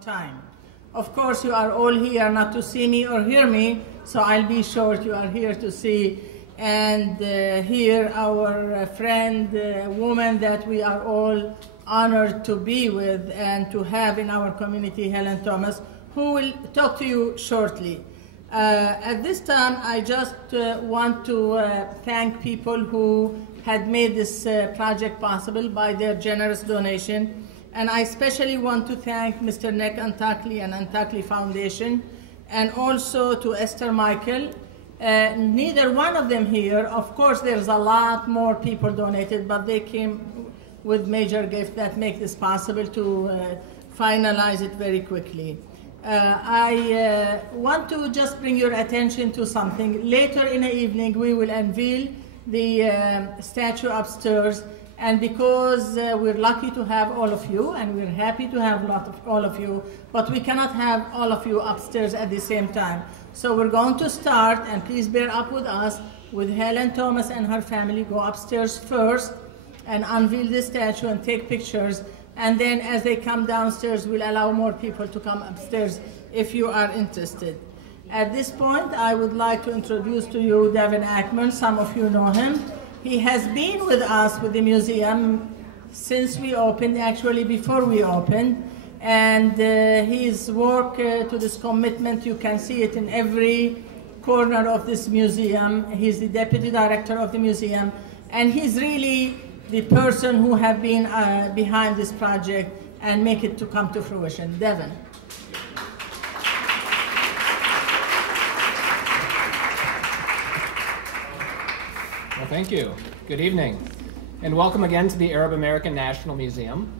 time. Of course, you are all here not to see me or hear me, so I'll be short. You are here to see and hear our friend, woman that we are all honored to be with and to have in our community, Helen Thomas, who will talk to you shortly. At this time, I just want to thank people who had made this project possible by their generous donation. And I especially want to thank Mr. Nick Antakli and Antakli Foundation, and also to Esther Michael. Neither one of them here, of course there's a lot more people donated, but they came with major gifts that make this possible to finalize it very quickly. I want to just bring your attention to something. Later in the evening, we will unveil the statue upstairs, and because we're lucky to have all of you, and we're happy to have all of you, but we cannot have all of you upstairs at the same time. So we're going to start, and please bear up with us, with Helen Thomas and her family go upstairs first and unveil the statue and take pictures. And then as they come downstairs, we'll allow more people to come upstairs if you are interested. At this point, I would like to introduce to you Devin Ackman. Some of you know him. He has been with us with the museum since we opened, actually before we opened. And his work to this commitment, you can see it in every corner of this museum. He's the deputy director of the museum, and he's really the person who have been behind this project and make it to come to fruition. Devin. Well, thank you. Good evening, and welcome again to the Arab American National Museum.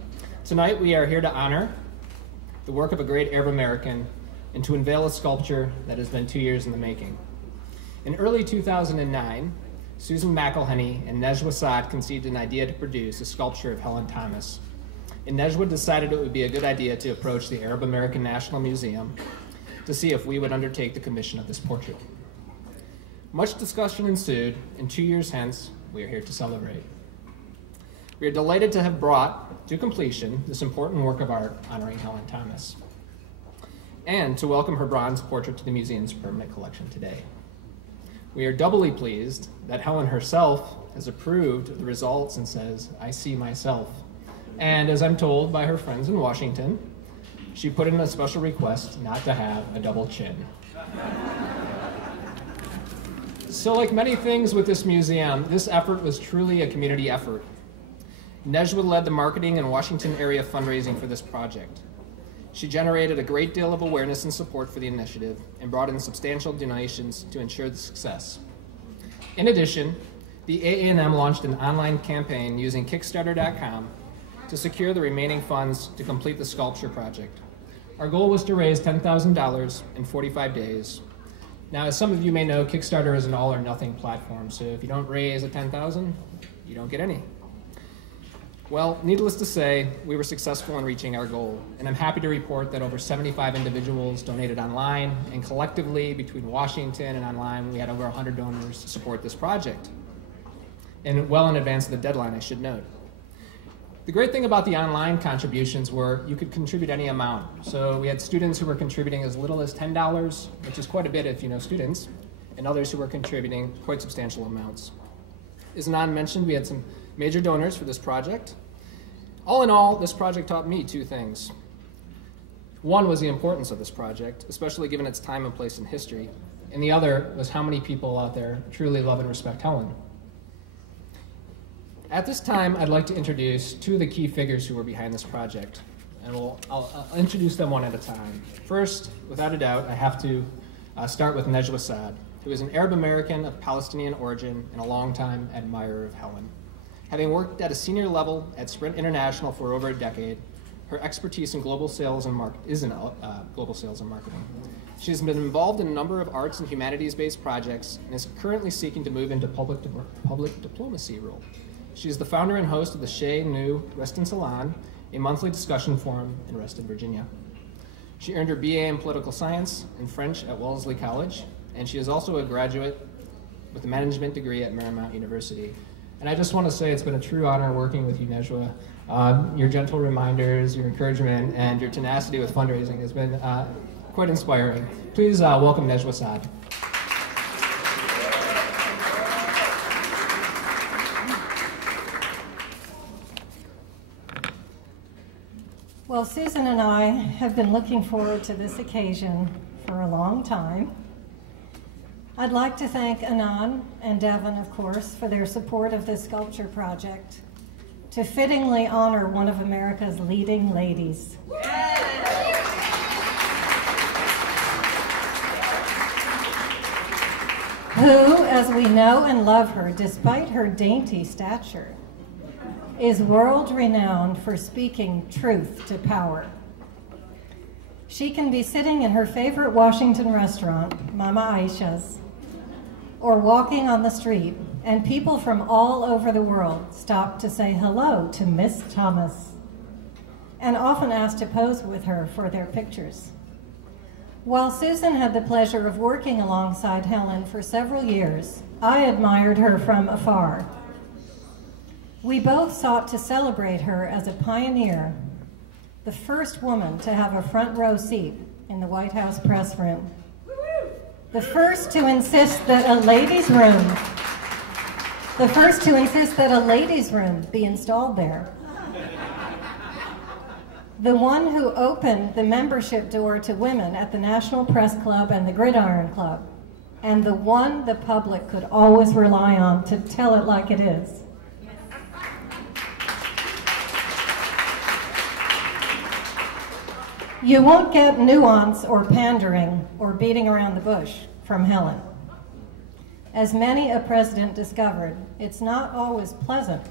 Tonight we are here to honor the work of a great Arab American and to unveil a sculpture that has been 2 years in the making. In early 2009, Susan McElhenney and Nejwa Saad conceived an idea to produce a sculpture of Helen Thomas. And Nejwa decided it would be a good idea to approach the Arab American National Museum to see if we would undertake the commission of this portrait. Much discussion ensued, and 2 years hence, we are here to celebrate. We are delighted to have brought to completion this important work of art honoring Helen Thomas, and to welcome her bronze portrait to the museum's permanent collection today. We are doubly pleased that Helen herself has approved of the results and says, "I see myself." And as I'm told by her friends in Washington, she put in a special request not to have a double chin. So like many things with this museum, this effort was truly a community effort. Nejwa led the marketing and Washington area fundraising for this project. She generated a great deal of awareness and support for the initiative and brought in substantial donations to ensure the success. In addition, the AANM launched an online campaign using Kickstarter.com to secure the remaining funds to complete the sculpture project. Our goal was to raise $10,000 in 45 days. Now, as some of you may know, Kickstarter is an all or nothing platform, so if you don't raise a $10,000, you don't get any. Well, needless to say, we were successful in reaching our goal, and I'm happy to report that over 75 individuals donated online, and collectively, between Washington and online, we had over 100 donors to support this project. And well in advance of the deadline, I should note. The great thing about the online contributions were you could contribute any amount. So we had students who were contributing as little as $10, which is quite a bit if you know students, and others who were contributing quite substantial amounts. As Anand mentioned, we had some major donors for this project. All in all, this project taught me two things. One was the importance of this project, especially given its time and place in history, and the other was how many people out there truly love and respect Helen. At this time, I'd like to introduce two of the key figures who were behind this project, and I'll introduce them one at a time. First, without a doubt, I have to start with Nejwa Saad, who is an Arab American of Palestinian origin and a longtime admirer of Helen. Having worked at a senior level at Sprint International for over a decade, her expertise in global sales and global sales and marketing. She has been involved in a number of arts and humanities-based projects and is currently seeking to move into public diplomacy role. She is the founder and host of the Chez Nous Reston Salon, a monthly discussion forum in Reston, Virginia. She earned her BA in political science and French at Wellesley College, and she is also a graduate with a management degree at Marymount University. And I just want to say it's been a true honor working with you, Nejwa. Your gentle reminders, your encouragement, and your tenacity with fundraising has been quite inspiring. Please welcome Nejwa Saad. Well, Susan and I have been looking forward to this occasion for a long time. I'd like to thank Anand and Devin, of course, for their support of this sculpture project to fittingly honor one of America's leading ladies. Who, as we know and love her, despite her dainty stature, is world-renowned for speaking truth to power. She can be sitting in her favorite Washington restaurant, Mama Aisha's, or walking on the street, and people from all over the world stop to say hello to Miss Thomas, and often ask to pose with her for their pictures. While Susan had the pleasure of working alongside Helen for several years, I admired her from afar. We both sought to celebrate her as a pioneer, the first woman to have a front row seat in the White House press room, the first to insist that a ladies' room be installed there, the one who opened the membership door to women at the National Press Club and the Gridiron Club, and the one the public could always rely on to tell it like it is. You won't get nuance or pandering or beating around the bush from Helen. As many a president discovered, it's not always pleasant,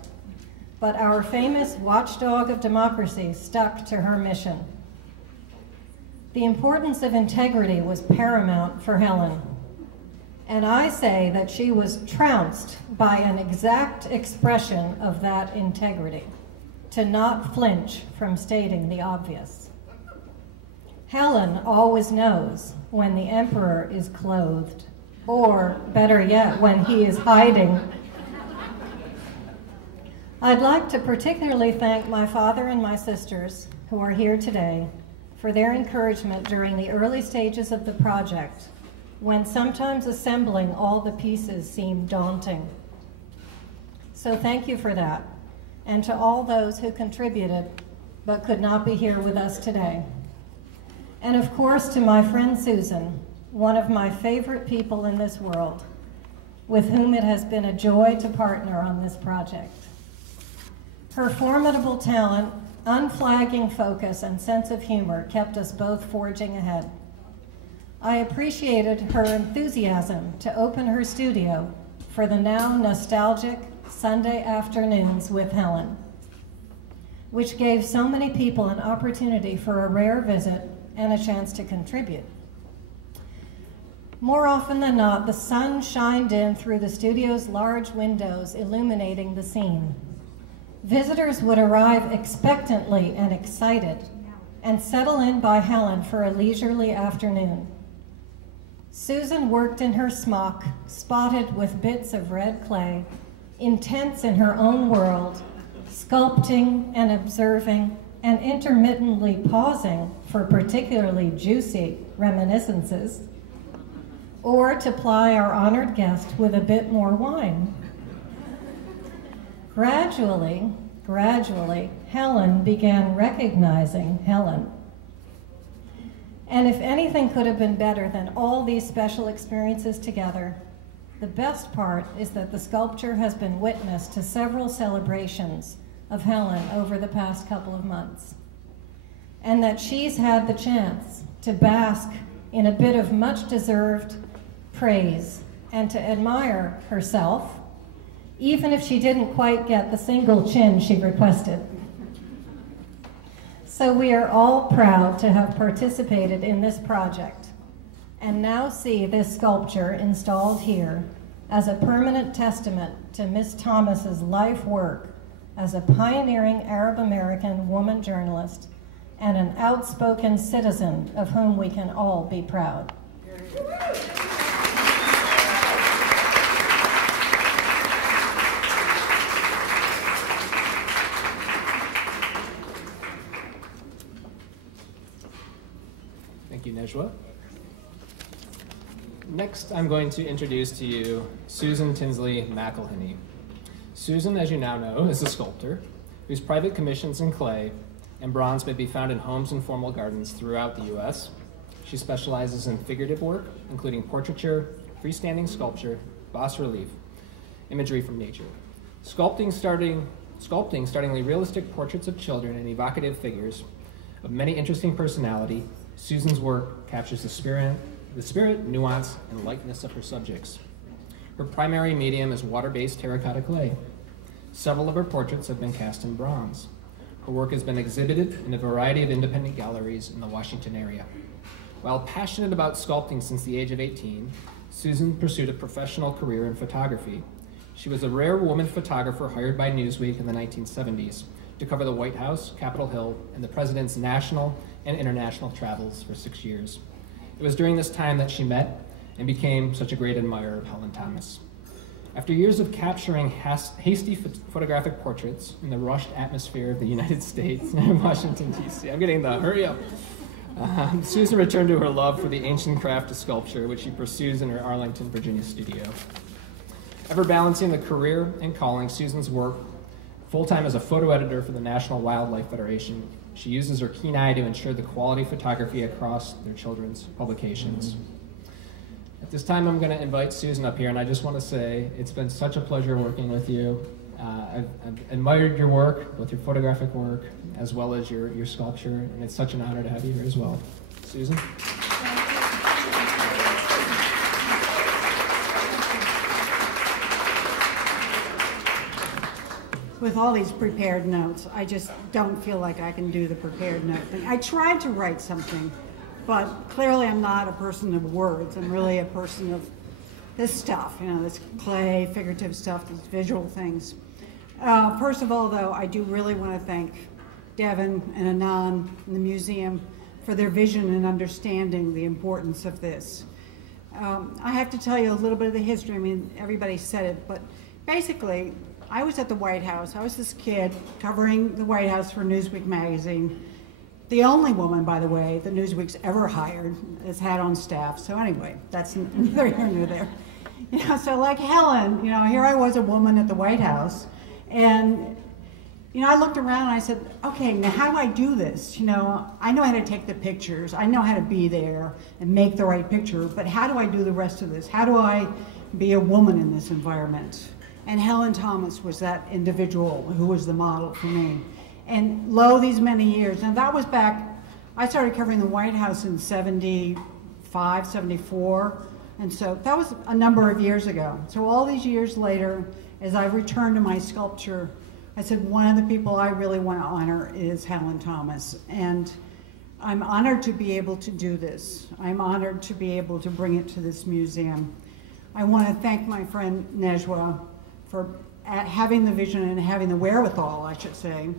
but our famous watchdog of democracy stuck to her mission. The importance of integrity was paramount for Helen, and I say that she was trounced by an exact expression of that integrity, to not flinch from stating the obvious. Helen always knows when the emperor is clothed, or better yet, when he is hiding. I'd like to particularly thank my father and my sisters, who are here today, for their encouragement during the early stages of the project, when sometimes assembling all the pieces seemed daunting. So thank you for that, and to all those who contributed but could not be here with us today. And of course to my friend Susan, one of my favorite people in this world, with whom it has been a joy to partner on this project. Her formidable talent, unflagging focus, and sense of humor kept us both forging ahead. I appreciated her enthusiasm to open her studio for the now nostalgic Sunday afternoons with Helen, which gave so many people an opportunity for a rare visit and a chance to contribute. More often than not, the sun shined in through the studio's large windows, illuminating the scene. Visitors would arrive expectantly and excited and settle in by Helen for a leisurely afternoon. Susan worked in her smock, spotted with bits of red clay, intense in her own world, sculpting and observing and intermittently pausing for particularly juicy reminiscences, or to ply our honored guest with a bit more wine. Gradually, Helen began recognizing Helen. And if anything could have been better than all these special experiences together, the best part is that the sculpture has been witness to several celebrations of Helen over the past couple of months, and that she's had the chance to bask in a bit of much-deserved praise and to admire herself, even if she didn't quite get the single chin she requested. So we are all proud to have participated in this project and now see this sculpture installed here as a permanent testament to Miss Thomas's life work as a pioneering Arab-American woman journalist and an outspoken citizen of whom we can all be proud. Najwa. Next, I'm going to introduce to you Susan Tinsley McElhinney. Susan, as you now know, is a sculptor whose private commissions in clay and bronze may be found in homes and formal gardens throughout the U.S. She specializes in figurative work, including portraiture, freestanding sculpture, bas relief, imagery from nature. Sculpting startlingly realistic portraits of children and evocative figures of many interesting personality, Susan's work captures the spirit, nuance, and lightness of her subjects. Her primary medium is water-based terracotta clay. Several of her portraits have been cast in bronze. Her work has been exhibited in a variety of independent galleries in the Washington area. While passionate about sculpting since the age of 18, Susan pursued a professional career in photography. She was a rare woman photographer hired by Newsweek in the 1970s to cover the White House, Capitol Hill, and the president's national and international travels for 6 years. It was during this time that she met and became such a great admirer of Helen Thomas. After years of capturing hasty photographic portraits in the rushed atmosphere of the United States and Washington, D.C., I'm getting the hurry up. Susan returned to her love for the ancient craft of sculpture, which she pursues in her Arlington, Virginia studio. Ever balancing the career and calling, Susan's work full-time as a photo editor for the National Wildlife Federation. She uses her keen eye to ensure the quality photography across their children's publications. At this time, I'm going to invite Susan up here, and I just want to say it's been such a pleasure working with you. I've admired your work, both your photographic work as well as your sculpture, and it's such an honor to have you here as well. Susan? With all these prepared notes, I just don't feel like I can do the prepared note thing. I tried to write something, but clearly I'm not a person of words. I'm really a person of this stuff, you know, this clay, figurative stuff, these visual things. First of all, though, I do really want to thank Devin and Anand and the museum for their vision and understanding the importance of this. I have to tell you a little bit of the history. I mean, everybody said it, but basically, I was at the White House. I was this kid covering the White House for Newsweek magazine. The only woman, by the way, that Newsweek's ever hired has had on staff. So anyway, that's neither here nor there. You know, so like Helen, you know, here I was, a woman at the White House, and you know, I looked around and I said, okay, now how do I do this? You know, I know how to take the pictures. I know how to be there and make the right picture, but how do I do the rest of this? How do I be a woman in this environment? And Helen Thomas was that individual who was the model for me. And lo, these many years, and that was back, I started covering the White House in 75, 74, and so that was a number of years ago. So all these years later, as I returned to my sculpture, I said, one of the people I really want to honor is Helen Thomas. And I'm honored to be able to do this. I'm honored to be able to bring it to this museum. I want to thank my friend Najwa for having the vision and having the wherewithal, I should say,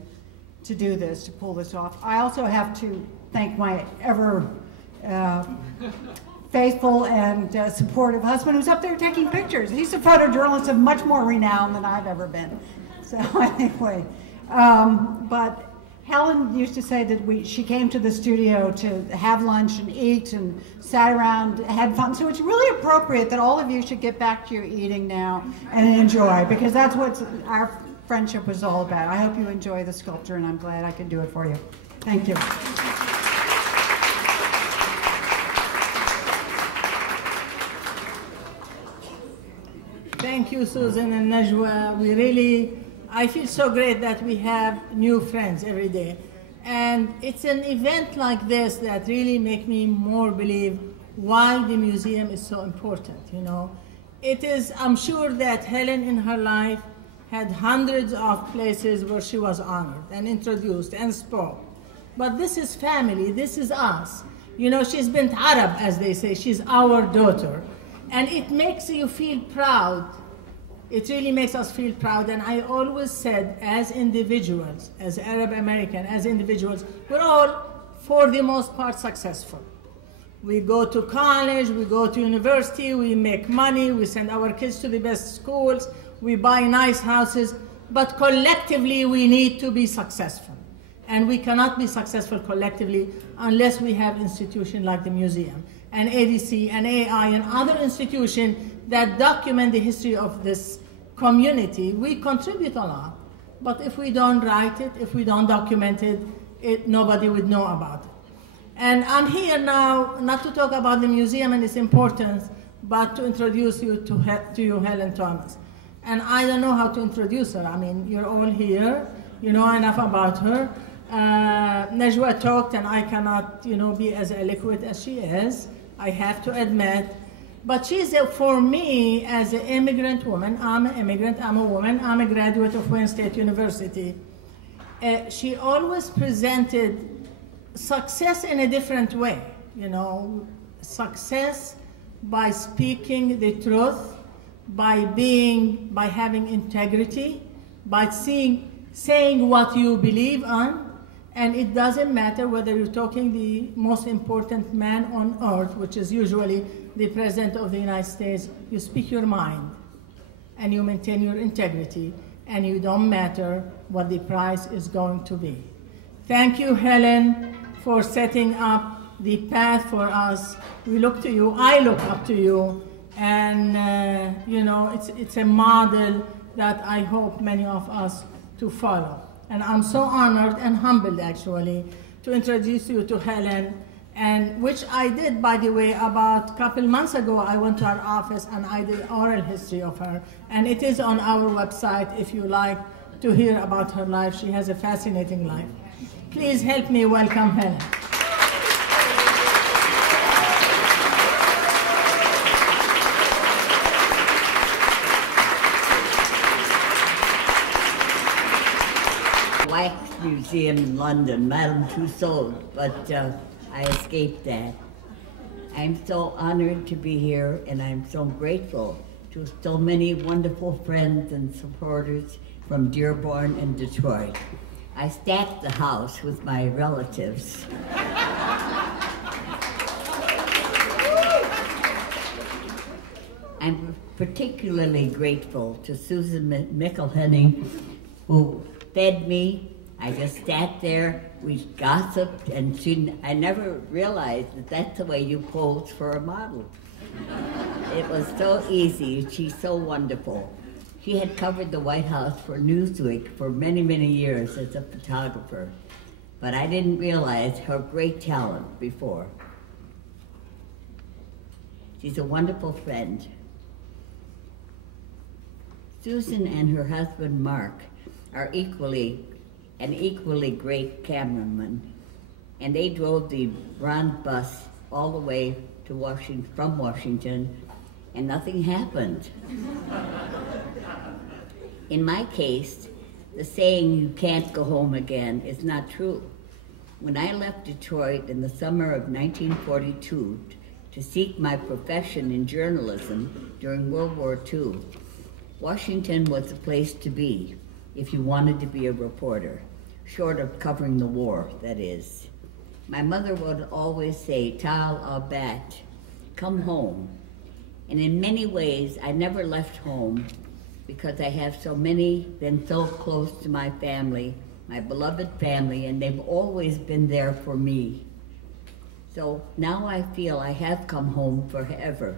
to do this, to pull this off. I also have to thank my ever faithful and supportive husband who's up there taking pictures. He's a photojournalist of much more renown than I've ever been. So anyway, but Helen used to say that she came to the studio to have lunch and eat and sat around, had fun. So it's really appropriate that all of you should get back to your eating now and enjoy, because that's what our friendship was all about. I hope you enjoy the sculpture, and I'm glad I could do it for you. Thank you. Thank you, Susan and Najwa. I feel so great that we have new friends every day. And it's an event like this that really makes me more believe why the museum is so important, you know. It is, I'm sure that Helen in her life had hundreds of places where she was honored and introduced and spoke. But this is family, this is us. You know, she's bint Arab, as they say, she's our daughter. And it makes you feel proud. It really makes us feel proud, and I always said, as individuals, as Arab American, as individuals, we're all, for the most part, successful. We go to college, we go to university, we make money, we send our kids to the best schools, we buy nice houses, but collectively we need to be successful. And we cannot be successful collectively unless we have institutions like the museum and ADC and AI and other institutions that document the history of this community. We contribute a lot. But if we don't write it, if we don't document it, nobody would know about it. And I'm here now not to talk about the museum and its importance, but to introduce you to Helen Thomas. And I don't know how to introduce her. I mean, you're all here. You know enough about her. Najwa talked, and I cannot, be as eloquent as she is. I have to admit. But she's, for me, as an immigrant woman, I'm an immigrant, I'm a woman, I'm a graduate of Wayne State University. She always presented success in a different way, success by speaking the truth, by having integrity, by saying what you believe on, and it doesn't matter whether you're talking the most important man on earth, which is usually the President of the United States. You speak your mind, and you maintain your integrity, and you don't matter what the price is going to be. Thank you, Helen, for setting up the path for us. We look to you, I look up to you, and it's a model that I hope many of us to follow. And I'm so honored and humbled, actually, to introduce you to Helen, and which I did, by the way, about a couple months ago. I went to her office and I did oral history of her, and it is on our website if you like to hear about her life. She has a fascinating life. Please help me welcome Helen. Wax Museum in London, Madame Tussauds, but I escaped that. I'm so honored to be here, and I'm so grateful to so many wonderful friends and supporters from Dearborn and Detroit. I stacked the house with my relatives. I'm particularly grateful to Susan McElhenny, who fed me. I just sat there, we gossiped, and I never realized that that's the way you pose for a model. It was so easy, she's so wonderful. She had covered the White House for Newsweek for many, many years as a photographer, but I didn't realize her great talent before. She's a wonderful friend. Susan and her husband, Mark, are equally great cameramen, and they drove the bronze bus all the way to from Washington, and nothing happened. In my case, the saying, "you can't go home again," is not true. When I left Detroit in the summer of 1942 to seek my profession in journalism during World War II, Washington was the place to be if you wanted to be a reporter, short of covering the war, that is. My mother would always say, "Tal al-Bat, come home." And in many ways, I never left home because I have been so close to my family, my beloved family, and they've always been there for me. So now I feel I have come home forever.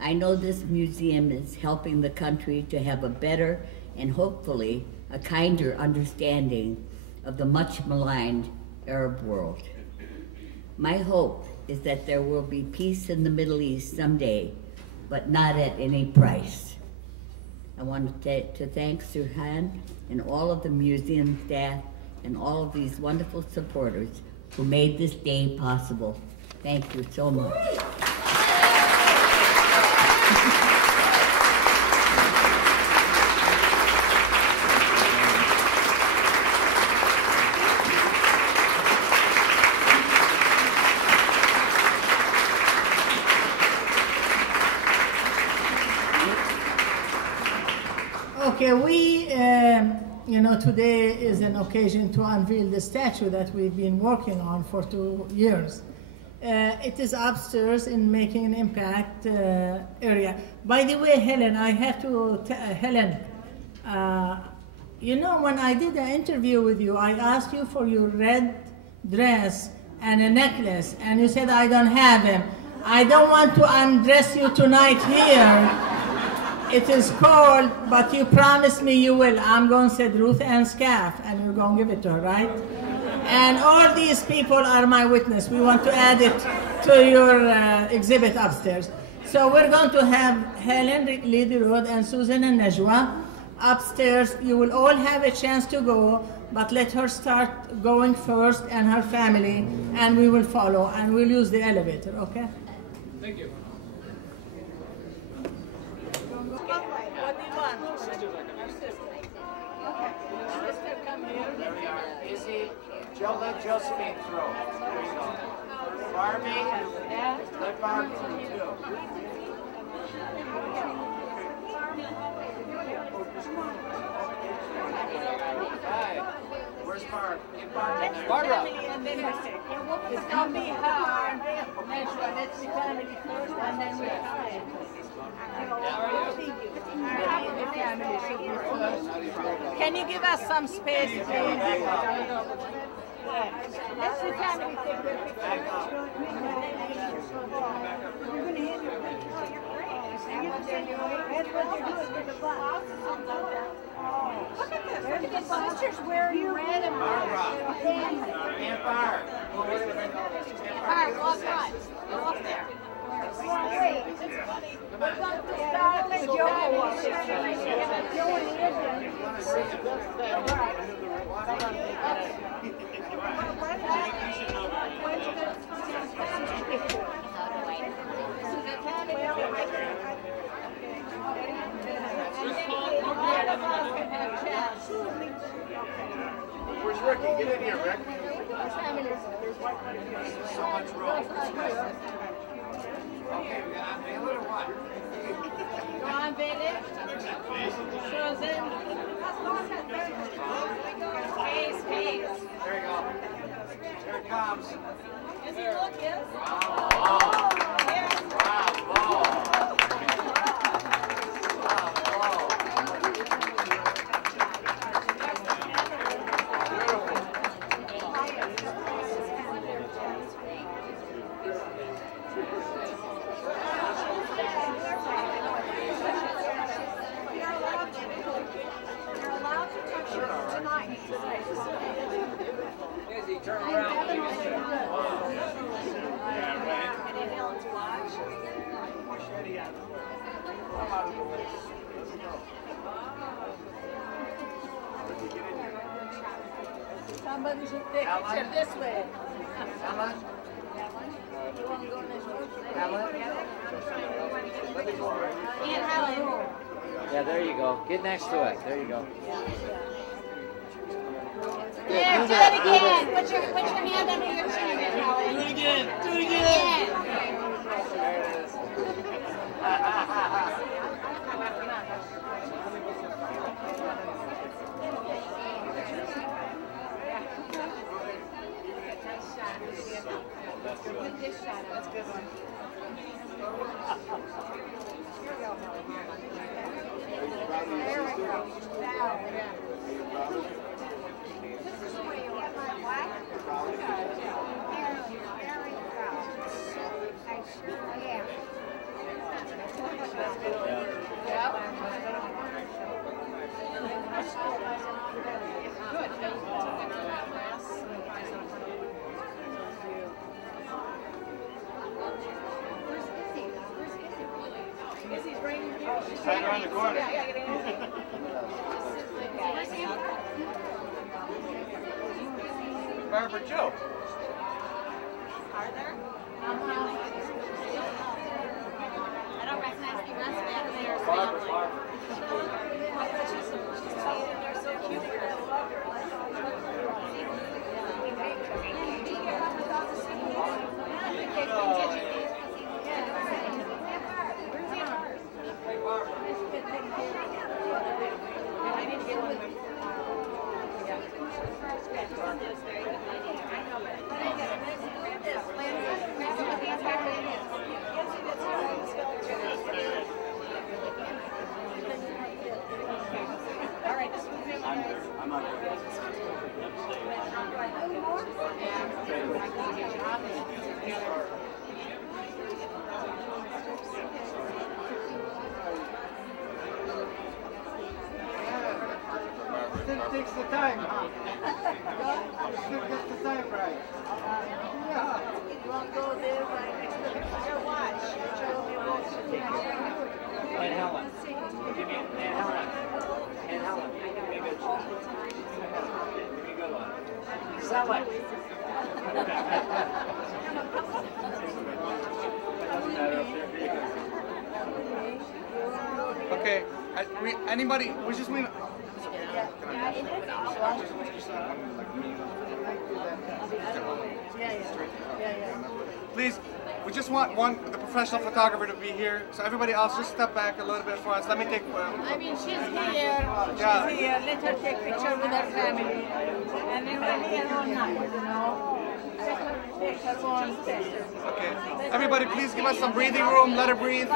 I know this museum is helping the country to have a better and hopefully a kinder understanding of the much maligned Arab world. My hope is that there will be peace in the Middle East someday, but not at any price. I want to thank Sirhan and all of the museum staff and all of these wonderful supporters who made this day possible. Thank you so much. Okay, today is an occasion to unveil the statue that we've been working on for 2 years. It is upstairs in Making an Impact area. By the way, Helen, I have to Helen, You know, when I did an interview with you, I asked you for your red dress and a necklace, and you said I don't have them. I don't want to undress you tonight here. It is cold, but you promised me you will. I'm going to say Ruth Ann's scarf, and you're going to give it to her, right? And all these people are my witness. We want to add it to your exhibit upstairs. So we're going to have Helen lead the road and Susan and Najwa upstairs. You will all have a chance to go, but let her start going first and her family, and we will follow, and we'll use the elevator, okay? Thank you. What do you want? Sister, come here. There we are. Izzy, Joe, let Josephine through. There you go. Barbie, let Barbie through too. Hi. Where's Barb? Get Barb in there. Barbara. It's going to be hard. Najwa, let's be family first, and then we'll come in. Can you give us some space, please? Let's be family. Look at this. Look at the sisters wearing red and Aunt Barb. Barb, walk on. Go up there. Wait. Where's Ricky? Get in here, Rick. So much room. Okay, we got unveil it or what? Go on, Betty. Susan. Face, face. There you go. Here it comes. Is it look, yes? Turn around. Somebody should take a picture this way. Helen? Helen? And Helen. Yeah, there you go. Get next to it. There you go. There, do it again. Put your hand under your chin again, Helen. Do it again. Do it again. There it is. That's a good one. There we go. Now, this is the way you have my wife. Very proud. I sure am. Right around the corner. Barbara Joe. Are there? I don't recognize the rest of that. There's Barbara. They're so cute. Still takes the time, huh? Still gets the time right. Yeah. You want to go there right next to your watch? And Helen. Give me, and Helen. And Helen. Give me a good shot. Give me a good one. Sell it. Okay, anybody, we just mean. Please, we just want the professional photographer to be here, so everybody else just step back a little bit for us. Let me take. I mean, she's here. Yeah. She's here. Let her take picture with her family, and then we're here all night. You know, let her take her own picture. Okay, everybody, please give us some breathing room. Let her breathe.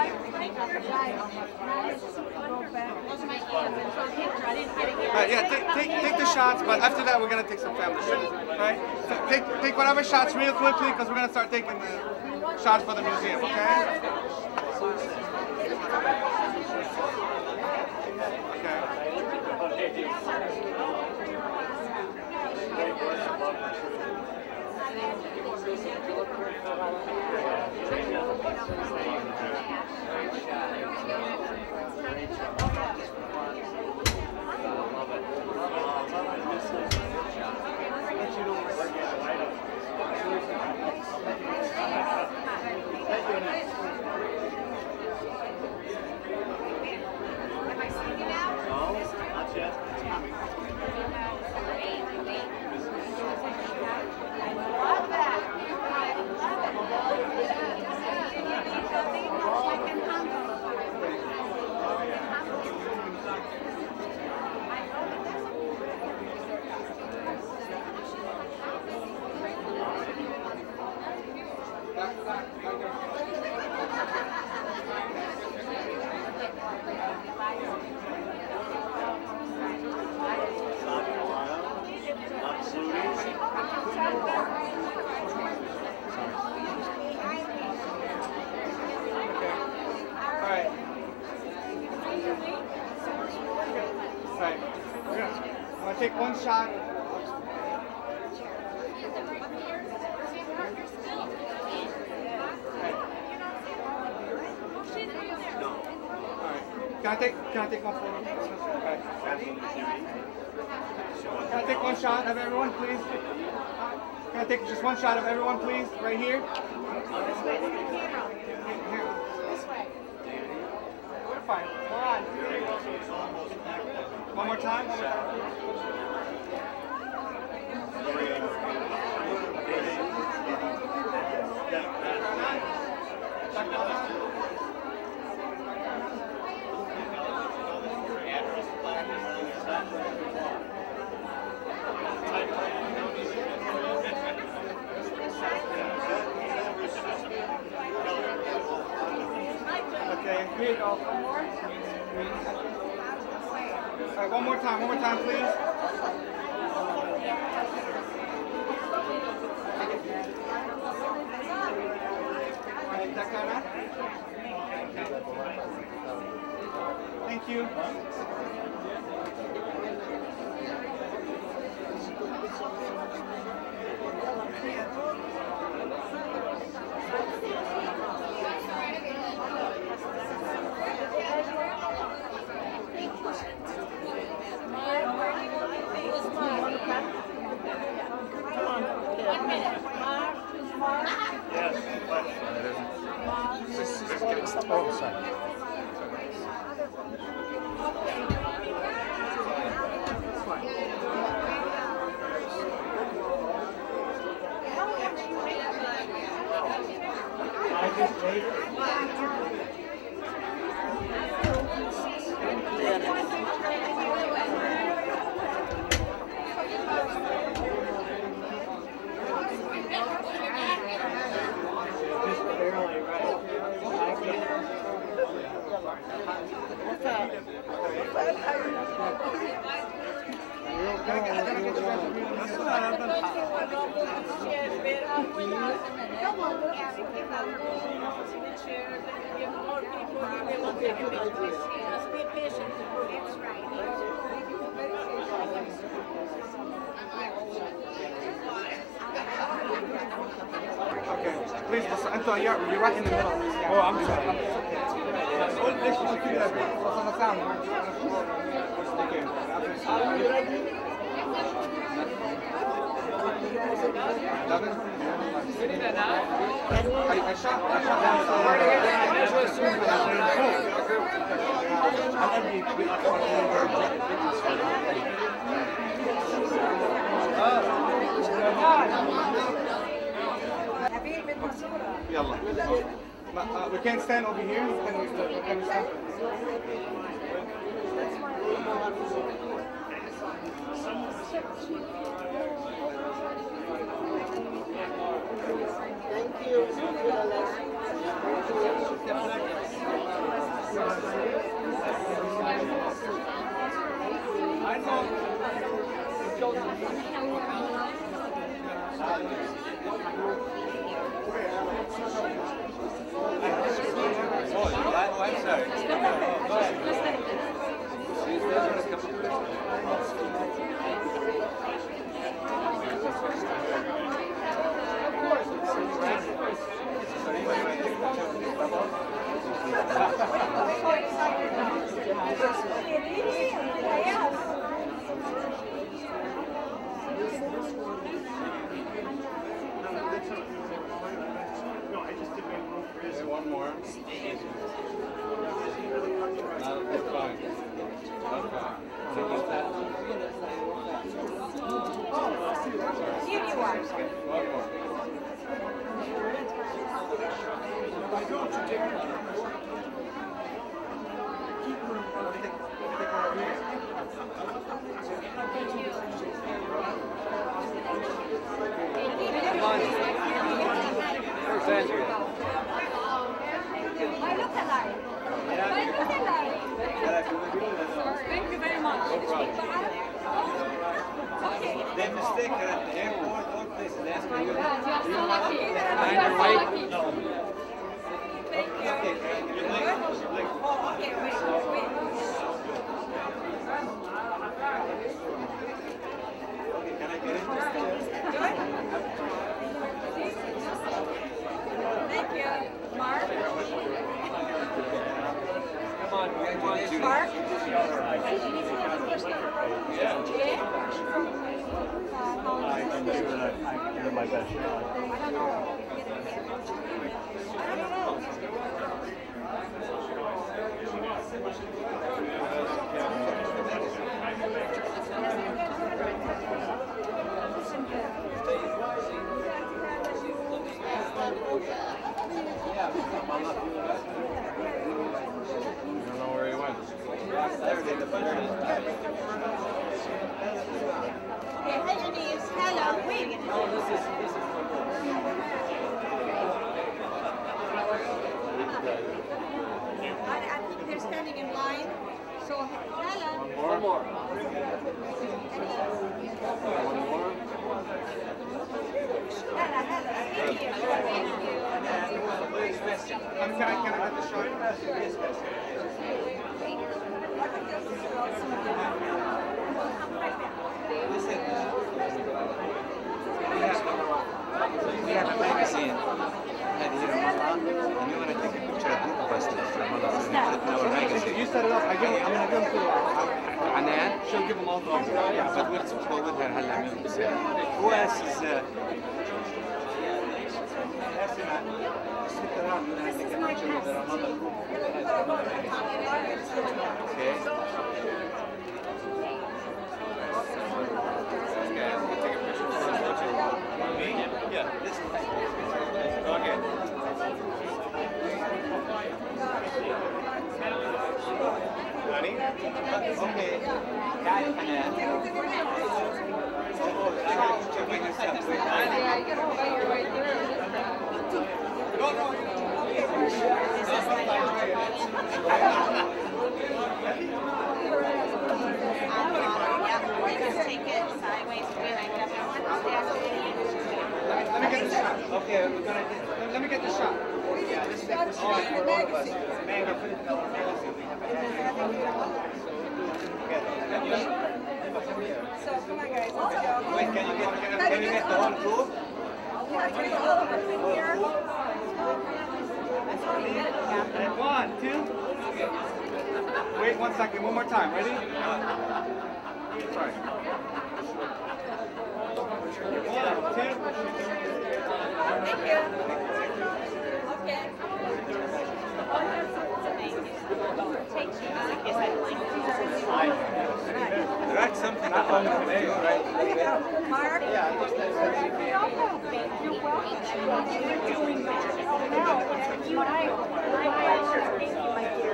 Yeah, take the shots, but after that we're gonna take some family shots, right? So take whatever shots real quickly because we're gonna start taking the shots for the museum, okay? Take one shot. Can I take one photo? Right. Can I take one shot of everyone, please? Can I take just one shot of everyone, please? Right here. We're fine. We're on. One more time. Okay, here you go. All right, one more time, please. Thank you. Oh, sorry. Please, you're right in the middle. Oh, I'm sorry. I shot we can't stand over here. Can we stand? Thank you. One more. Here you are. One more. Where's Andrew? Thank you very much. No problem. They mistake her at the airport, all places asking you. You are so lucky. You Find are your so way. lucky. No. Thank you. Okay, your leg. Okay, wait. Okay, can I get in? Thank you. Mark? Come on, Judy. Mark? Yeah. I can do my best shot. I don't know where he went. There it is. Okay, hi Denise. Hello. Wait. I think they're standing in line. So, hello. One more. Hello. Thank you. Thank you. Can I get the shot? We have a magazine had here in Malta, and we want to take a picture of group of us from Malta, so we put it in our magazine. You set it up. I'm gonna give them to Hanan? She'll give them all to them. Yeah, but we'll go with her هلا من بسرعة. Who else is This is my Okay. Yeah, this one. Okay. Ready? Okay. Got it, Hanan. Check yourself. Yeah, you gotta fight your way through. Take it sideways to be like Let me get the shot. Okay, we're gonna get, let me get the shot. Yeah, let's take the shot for all of us. Mango, put it in our magazine. We have a So, come on guys, let's go. Wait, can you get the whole group? Yeah, take a little bit from here. And 1, 2. Wait 1 second. One more time. Ready? Sorry. 1, 2. Thank you. Okay. That's something I thought today, right? Mark? Yeah, I just You're welcome. You're doing that.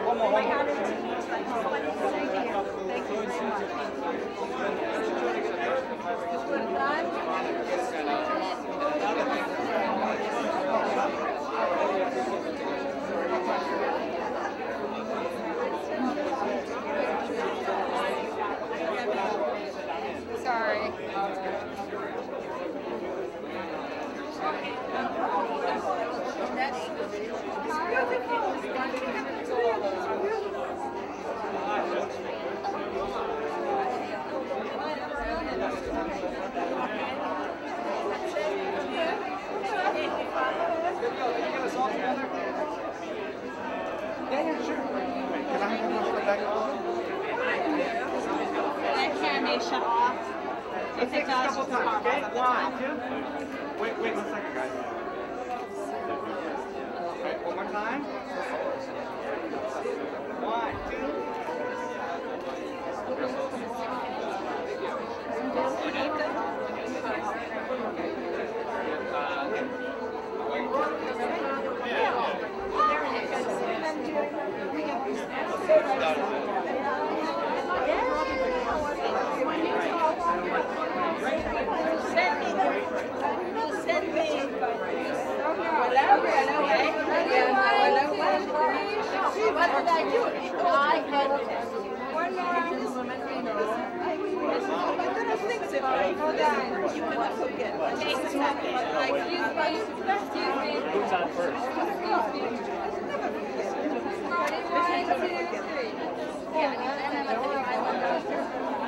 one more. Sorry. Yeah, sure. Can I have one back? That animation off. Let's take this a couple times, okay? 1, 2. Wait 1 second, guys. Okay, one more time. 1, 2. What did I do? I had one more. Take a second. Excuse me. Who's on first?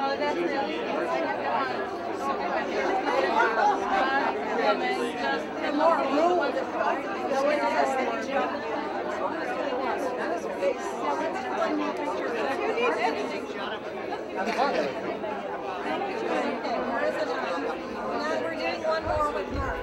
Oh, that's really more room. We're doing one more with Mark.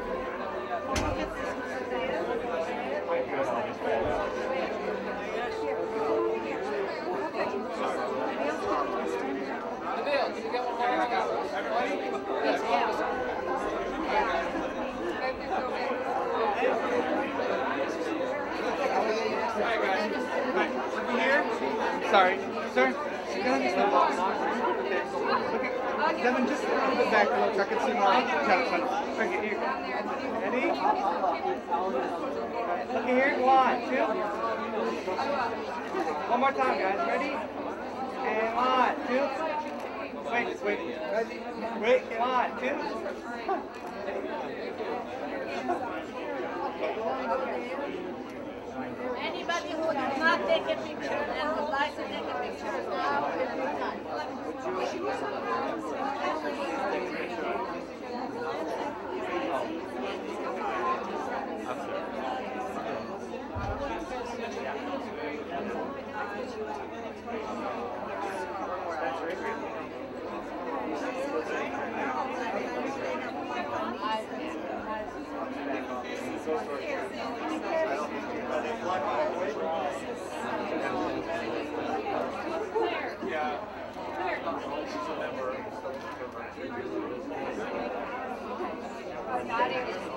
Sorry, sir. Devin, just a little bit back a little so I can see more telephone. Okay, here. Ready? Look here. 1, 2. One more time, guys. Ready? And 1, 2. Wait. Ready? Wait. 1, 2. Anybody who did not take a picture and would like to take a picture now, is your time. Not even.